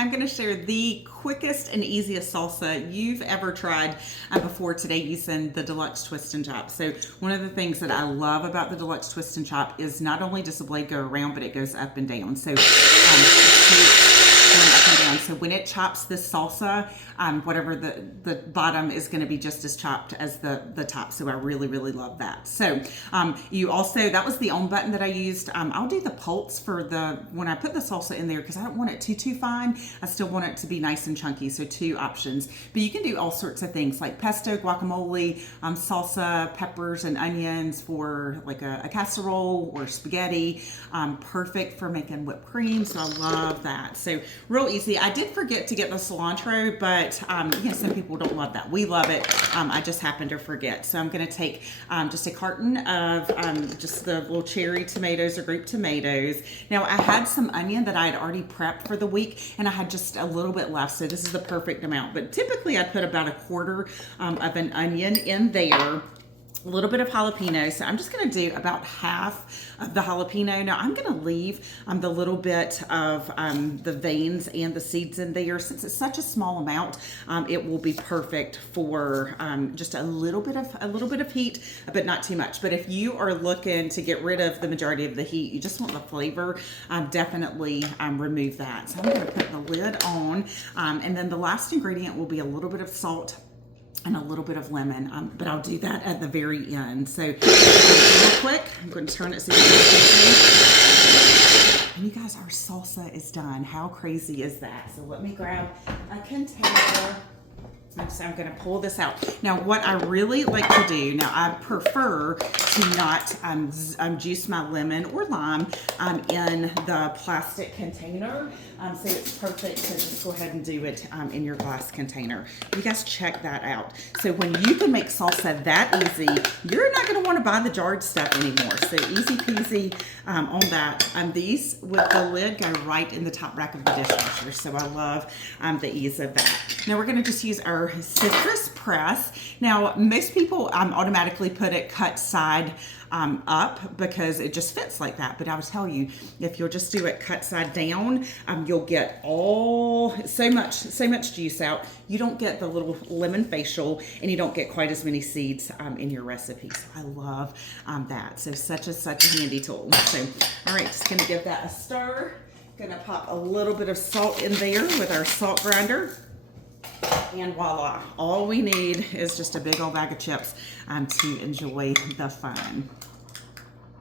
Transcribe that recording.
I'm going to share the quickest and easiest salsa you've ever tried before today using the Deluxe Twist and Chop. So one of the things that I love about the Deluxe Twist and Chop is not only does the blade go around, but it goes up and down. So going up and down. So when it chops this salsa, whatever the bottom is going to be just as chopped as the top. So I really, really love that. So you also, that was the on button that I used. I'll do the pulse for when I put the salsa in there because I don't want it too fine. I still want it to be nice and chunky. So two options. But you can do all sorts of things like pesto, guacamole, salsa, peppers, and onions for like a casserole or spaghetti. Perfect for making whipped cream. So I love that. So real easy. I did forget to get the cilantro, but some people don't love that. We love it. I just happened to forget. So I'm going to take just a carton of just the little cherry tomatoes or grape tomatoes. Now I had some onion that I had already prepped for the week, and I had just a little bit left. So this is the perfect amount. But typically I'd put about a quarter of an onion in there. A little bit of jalapeno. So I'm just going to do about half of the jalapeno. Now I'm going to leave the little bit of the veins and the seeds in there. Since it's such a small amount, it will be perfect for just a little bit of heat, but not too much. But if you are looking to get rid of the majority of the heat, you just want the flavor, definitely remove that. So I'm going to put the lid on, and then the last ingredient will be a little bit of salt and a little bit of lemon, but I'll do that at the very end. So real quick, I'm going to turn it so you can see. And you guys, our salsa is done. How crazy is that? So let me grab a container. So I'm going to pull this out. Now, what I really like to do, now I prefer to not juice my lemon or lime in the plastic container. So it's perfect to just go ahead and do it in your glass container. You guys check that out. So when you can make salsa that easy, you're not going to want to buy the jarred stuff anymore. So easy peasy on that. These with the lid go right in the top rack of the dishwasher. So I love the ease of that. Now we're going to just use our citrus press. Now most people automatically put it cut side up because it just fits like that. But I would tell you, if you'll just do it cut side down, you'll get so much juice out. You don't get the little lemon facial, and you don't get quite as many seeds in your recipe. So I love that. So such a handy tool. So all right, just gonna give that a stir. Gonna pop a little bit of salt in there with our salt grinder. And voila, all we need is just a big old bag of chips to enjoy the fun.